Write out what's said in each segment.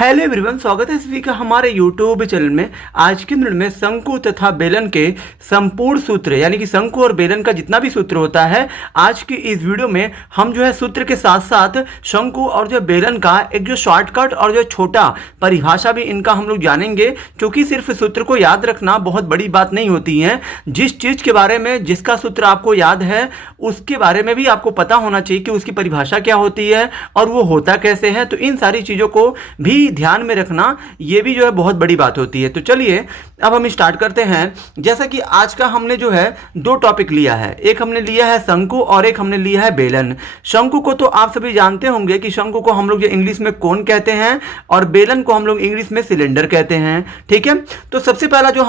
Hello everyone, स्वागत है सभी का हमारे यूट्यूब चैनल में। आज के दिन में शंकु तथा बेलन के संपूर्ण सूत्र यानी कि शंकु और बेलन का जितना भी सूत्र होता है, आज की इस वीडियो में हम जो है सूत्र के साथ साथ शंकु और जो बेलन का एक जो शॉर्टकट और जो छोटा परिभाषा भी इनका हम लोग जानेंगे। क्योंकि सिर्फ सूत्र को याद रखना बहुत बड़ी बात नहीं होती है, जिस चीज़ के बारे में जिसका सूत्र आपको याद है उसके बारे में भी आपको पता होना चाहिए कि उसकी परिभाषा क्या होती है और वो होता कैसे है। तो इन सारी चीज़ों को भी ध्यान में रखना, ये भी जो है बहुत बड़ी बात होती है। तो चलिए अब हम स्टार्ट करते हैं। जैसा कि आज का हमने जो है दो टॉपिक लिया है, एक हमने लिया है शंकु और एक हमने लिया है बेलन। शंकु को तो आप सभी जानते होंगे कि शंकु को हम लोग इंग्लिश में कोन कहते हैं और बेलन को हम लोग इंग्लिश में सिलेंडर कहते हैं। ठीक है, तो सबसे पहला जो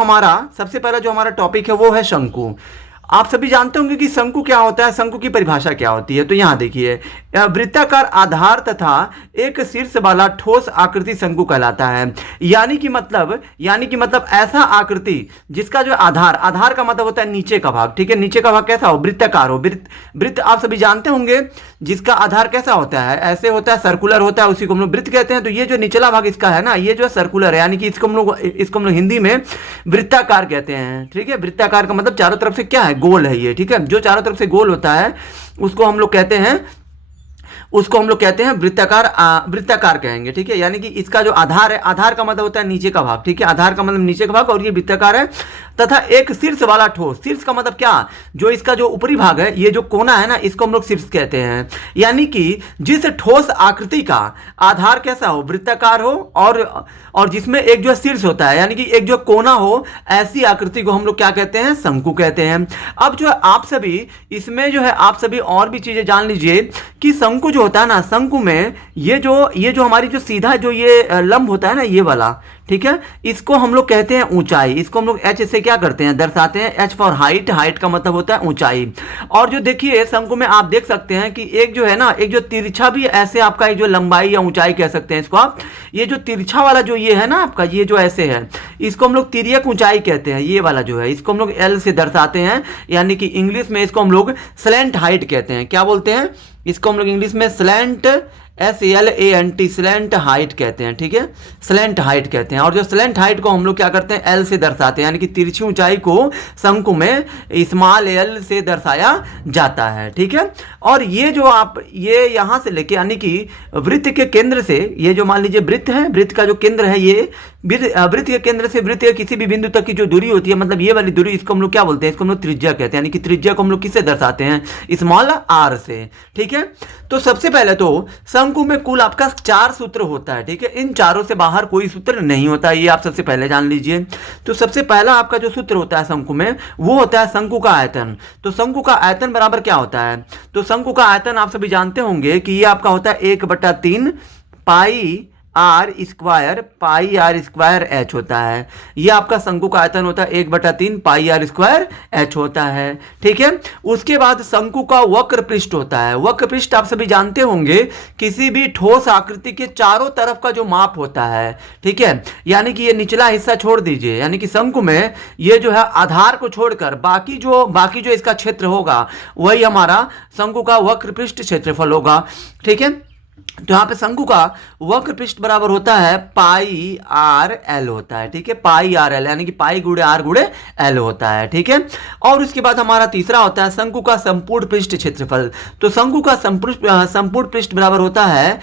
हमारा टॉपिक है वो है शंकु। आप सभी जानते होंगे कि शंकु क्या होता है, शंकु की परिभाषा क्या होती है। तो यहां देखिए, वृत्ताकार आधार तथा एक शीर्ष वाला ठोस आकृति शंकु कहलाता है। यानी कि मतलब ऐसा आकृति जिसका जो आधार का मतलब होता है नीचे का भाग। ठीक है, नीचे का भाग कैसा हो, वृत्ताकार हो। वृत्त आप सभी जानते होंगे जिसका आधार कैसा होता है, ऐसे होता है, सर्कुलर होता है, उसी को हम लोग वृत्त कहते हैं। तो ये जो निचला भाग इसका है ना, ये जो है सर्कुलर है, यानी कि इसको हम लोग हिंदी में वृत्ताकार कहते हैं। ठीक है, वृत्ताकार का मतलब चारों तरफ से क्या है, गोल है ये। ठीक है, जो चारों तरफ से गोल होता है उसको हम लोग कहते हैं वृत्ताकार कहेंगे। ठीक है, यानी कि इसका जो आधार है, आधार का मतलब होता है नीचे का भाग। ठीक है, आधार का मतलब नीचे का भाग और ये वृत्ताकार है। तथा एक शीर्ष वाला ठोस, शीर्ष का मतलब क्या, जो इसका जो ऊपरी भाग है, ये जो कोना है ना, इसको हम लोग शीर्ष कहते हैं। यानी कि जिस ठोस आकृति का आधार कैसा हो, वृत्ताकार हो और जिसमें एक जो शीर्ष होता है यानी कि एक जो कोना हो, ऐसी आकृति को हम लोग क्या कहते हैं, शंकु कहते हैं। अब जो है आप सभी इसमें जो है आप सभी और भी चीजें जान लीजिए कि शंकु जो होता है ना, शंकु में ये जो हमारी जो सीधा जो ये लंब होता है ना, ये वाला, ठीक है, इसको हम लोग कहते हैं ऊंचाई। इसको हम लोग एच से क्या करते हैं, दर्शाते हैं, एच फॉर हाइट। हाइट का मतलब होता है ऊंचाई। और जो देखिए शंकु में आप देख सकते हैं कि एक जो है ना, एक जो तिरछा भी ऐसे आपका एक जो लंबाई या ऊंचाई कह सकते हैं इसको आप। ये जो तिरछा वाला जो ये है ना आपका, ये जो ऐसे है, इसको हम लोग तिर्यक ऊंचाई कहते हैं। ये वाला जो है इसको हम लोग एल से दर्शाते हैं, यानी कि इंग्लिश में इसको हम लोग स्लैंट हाइट कहते हैं। क्या बोलते हैं इसको हम लोग इंग्लिश में, स्लैंट, SLANT, स्लैंट हाइट कहते हैं। ठीक है, स्लैंट हाइट कहते हैं। और जो स्लैंट हाइट को हम लोग क्या करते हैं, एल से दर्शाते हैं, यानी कि तिरछी ऊंचाई को शंकु में स्मॉल एल से दर्शाया जाता है। ठीक है, और ये जो आप ये यहां से लेके यानी कि वृत्त के केंद्र से, ये जो मान लीजिए वृत्त है, वृत्त का जो केंद्र है, ये वृत्त के केंद्र से वृत्त के किसी भी बिंदु तक की जो दूरी होती है, मतलब ये वाली दूरी, इसको हम लोग क्या बोलते हैं, इसको हम लोग त्रिज्या कहते हैं। यानी कि त्रिज्या को हम लोग किससे दर्शाते हैं, स्मॉल आर से। ठीक है, तो सबसे पहले तो शंकु में कुल आपका 4 सूत्र होता है। ठीक है, इन चारों से बाहर कोई सूत्र नहीं होता है, ये आप सबसे पहले जान लीजिए। तो सबसे पहला आपका जो सूत्र होता है शंकु में, वो होता है शंकु का आयतन। तो शंकु का आयतन बराबर क्या होता है, तो शंकु का आयतन आप सभी जानते होंगे कि ये आपका होता है 1/3 पाई आर स्क्वायर एच होता है। ये आपका शंकु का आयतन होता है 1/3 पाई आर स्क्वायर एच होता है। ठीक है, उसके बाद शंकु का वक्र पृष्ठ होता है। वक्र पृष्ठ आप सभी जानते होंगे किसी भी ठोस आकृति के चारों तरफ का जो माप होता है। ठीक है, यानी कि ये निचला हिस्सा छोड़ दीजिए, यानी कि शंकु में ये जो है आधार को छोड़कर बाकी जो इसका क्षेत्र होगा, वही हमारा शंकु का वक्र पृष्ठ क्षेत्रफल होगा। ठीक है, तो यहाँ पे शंकु का वक्र पृष्ठ बराबर होता है पाई आर एल होता है। ठीक है, पाई आर एल, यानी कि पाई गुणे आर गुणे एल होता है। ठीक है, और उसके बाद हमारा तीसरा होता है शंकु का संपूर्ण पृष्ठ क्षेत्रफल। तो शंकु का संपूर्ण पृष्ठ बराबर होता है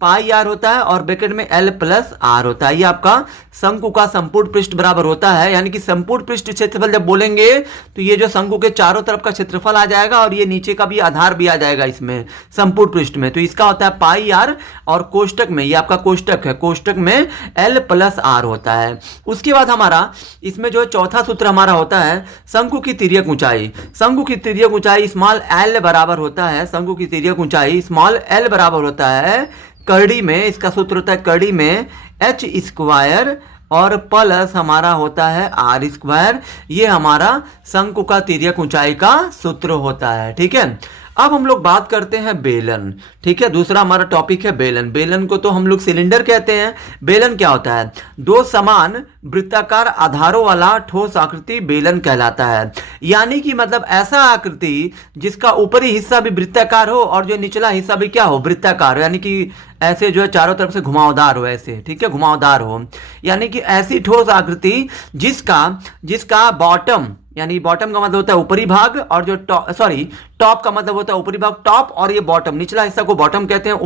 पाई आर होता है और ब्रैकेट में एल प्लस आर होता है। ये आपका शंकु का संपूर्ण पृष्ठ बराबर होता है, यानी कि संपूर्ण पृष्ठ क्षेत्रफल जब बोलेंगे तो ये जो शंकु के चारों तरफ का क्षेत्रफल आ जाएगा और ये नीचे का भी आधार भी आ जाएगा इसमें संपूर्ण पृष्ठ में। तो इसका होता है पाई आर और कोष्टक में, ये आपका कोष्टक है, कोष्टक में एल प्लस आर होता है। उसके बाद हमारा इसमें जो चौथा सूत्र हमारा होता है शंकु की तिर्यक ऊंचाई। शंकु की तिर्यक ऊंचाई स्मॉल एल बराबर होता है, शंकु की तिर्यक ऊंचाई स्मॉल एल बराबर होता है करड़ी में, इसका सूत्र होता है करड़ी में एच स्क्वायर और प्लस हमारा होता है आर स्क्वायर। ये हमारा शंकु का तिर्यक ऊंचाई का सूत्र होता है। ठीक है, अब हम लोग बात करते हैं बेलन। ठीक है, दूसरा हमारा टॉपिक है बेलन। बेलन को तो हम लोग सिलेंडर कहते हैं। बेलन क्या होता है? दो समान वृत्ताकार आधारों वाला ठोस आकृति बेलन कहलाता है। यानी कि मतलब ऐसा आकृति जिसका ऊपरी हिस्सा भी वृत्ताकार हो और जो निचला हिस्सा भी क्या हो, वृत्ताकार हो, यानी कि ऐसे जो है चारों तरफ से घुमावदार हो, ऐसे, ठीक है, घुमावदार हो। यानी कि ऐसी ठोस आकृति जिसका जिसका बॉटम, यानी बॉटम का मतलब होता है ऊपरी भाग, और जो टॉप का मतलब होता है ऊपरी भाग, टॉप, और ये बॉटम, निचला हिस्सा को बॉटम कहते हैं,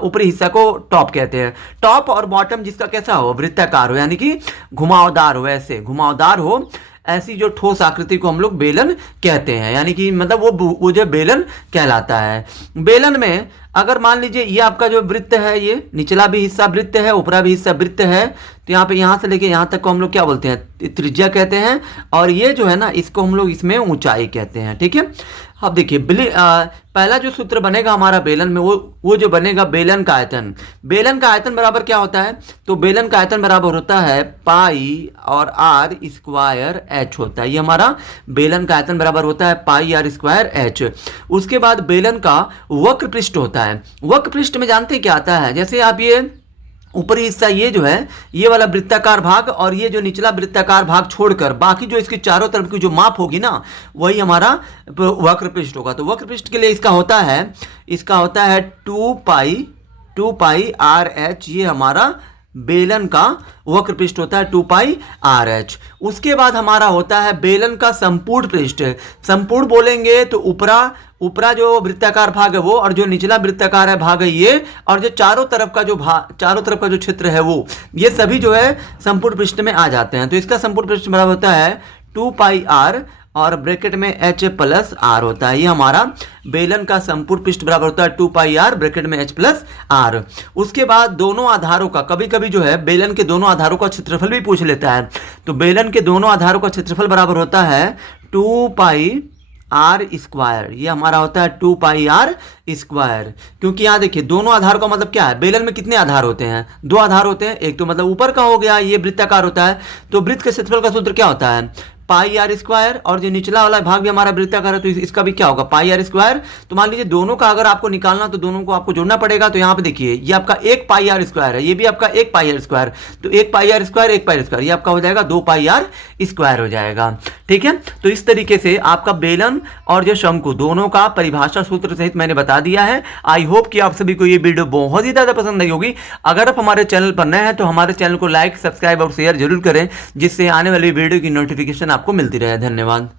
ऊपरी हिस्सा को टॉप कहते हैं। टॉप और बॉटम जिसका कैसा हो, वृत्ताकार हो, यानी कि घुमावदार हो, ऐसे घुमावदार हो, ऐसी जो ठोस आकृति को हम लोग बेलन कहते हैं। यानी कि मतलब वो जो बेलन कहलाता है। बेलन में अगर मान लीजिए ये आपका जो वृत्त है, ये निचला भी हिस्सा वृत्त है, ऊपरा भी हिस्सा वृत्त है, तो यहाँ पे यहाँ से लेके यहाँ तक को हम लोग क्या बोलते हैं, त्रिज्या कहते हैं। और ये जो है ना, इसको हम लोग इसमें ऊंचाई कहते हैं। ठीक है, अब देखिए पहला जो सूत्र बनेगा हमारा बेलन में, वो जो बनेगा बेलन का आयतन। बेलन का आयतन बराबर क्या होता है? तो बेलन का आयतन बराबर होता है पाई और आर स्क्वायर एच होता है। ये हमारा बेलन का आयतन बराबर होता है पाई आर स्क्वायर एच। उसके बाद बेलन का वक्र पृष्ठ होता है। वक्र पृष्ठ में जानते क्या आता है? जैसे आप ये ऊपरी हिस्सा, ये जो है, ये वाला वृत्ताकार भाग और ये जो निचला वृत्ताकार भाग छोड़कर बाकी जो इसके चारों तरफ की जो माप होगी ना, वही हमारा वक्र पृष्ठ होगा। तो वक्र पृष्ठ के लिए इसका होता है 2 पाई आर एच। ये हमारा बेलन का वक्र पृष्ठ होता है 2 पाई आर एच। उसके बाद हमारा होता है बेलन का संपूर्ण पृष्ठ। संपूर्ण बोलेंगे तो ऊपरा जो वृत्ताकार भाग है वो, और जो निचला वृत्ताकार है भाग है ये, और जो चारों तरफ का जो क्षेत्र है वो, ये सभी जो है संपूर्ण पृष्ठ में आ जाते हैं। तो इसका संपूर्ण पृष्ठ बराबर होता है 2 पाई आर और ब्रैकेट में एच प्लस आर होता है। ये हमारा बेलन का संपूर्ण पृष्ठ बराबर होता है 2 पाई आर ब्रैकेट में एच प्लस आर। उसके बाद दोनों आधारों का, कभी कभी जो है बेलन के दोनों आधारों का क्षेत्रफल भी पूछ लेता है। तो बेलन के दोनों आधारों का क्षेत्रफल बराबर होता है 2 पाई आर स्क्वायर। ये हमारा होता है 2 पाई आर स्क्वायर। क्योंकि यहाँ देखिए दोनों आधार का मतलब क्या है, बेलन में कितने आधार होते हैं? 2 आधार होते हैं। एक तो मतलब ऊपर का हो गया, ये वृत्ताकार होता है, तो वृत्त के क्षेत्रफल का सूत्र क्या होता है? पाई आर स्क्वायर। और जो निचला वाला भाग भी हमारा वृत्ताकार है, तो इसका भी क्या होगा? पाई आर स्क्वायर। तो मान लीजिए दोनों का अगर आपको निकालना, तो दोनों को आपको जोड़ना पड़ेगा। तो यहाँ पे देखिए ये आपका 1 पाई आर स्क्वायर है, ये भी आपका 1 पाई आर स्क्वायर। तो 1 pi R square 1 pi R square, ये आपका हो जाएगा 2 पाई आर स्क्वायर हो जाएगा। ठीक है, तो इस तरीके से आपका बेलन और जो शंकु दोनों का परिभाषा सूत्र सहित मैंने बता दिया है। आई होप कि आप सभी को ये वीडियो बहुत ही ज़्यादा पसंद आई होगी। अगर आप हमारे चैनल पर नए हैं तो हमारे चैनल को लाइक, सब्सक्राइब और शेयर जरूर करें, जिससे आने वाली वीडियो की नोटिफिकेशन आपको मिलती रहे। धन्यवाद।